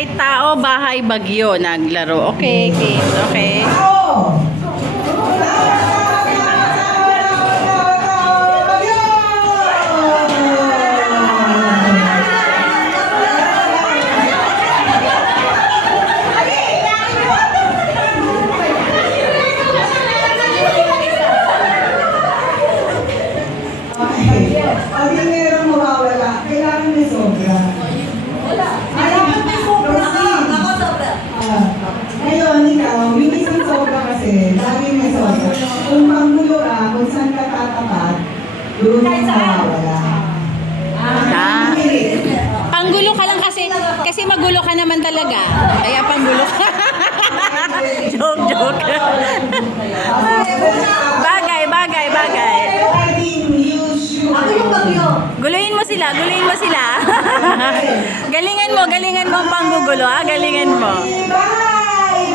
Bahay tao, bahay bagyo. Naglaro. Okay, kids. Okay. Pag yung merong mawawala, kailangan may sobra. Kailangan may sobra. Ako sobra. Ngayon, ikaw, yung isang sobra kasi, lagi may sobra. Kung panggulo ka, kung saan ka tatapat, doon ang mawawala. Panggulo ka lang kasi magulo ka naman talaga. Kaya panggulo ka. Joke. Bagay. Guluhin mo sila. Galingan mo ang panggugulo, ha? Galingan mo. Bye.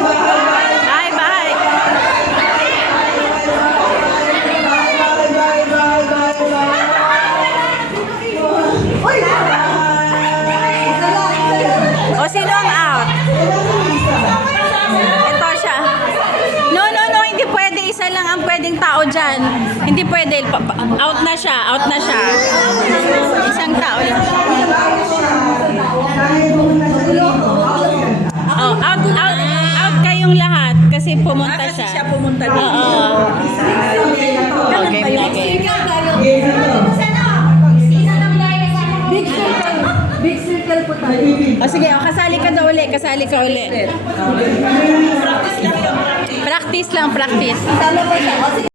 O, sino ang out? Ito siya. No, hindi pwede. Isa lang ang pwedeng tao dyan. Hindi pwede. Out na siya. Isang tao lang. Oh, out kayong lahat kasi pumunta siya. Siya pumunta dito. Oo. Game na game. Big circle po tayo. O sige, kasali ka uli. Practice lang. Sama po siya.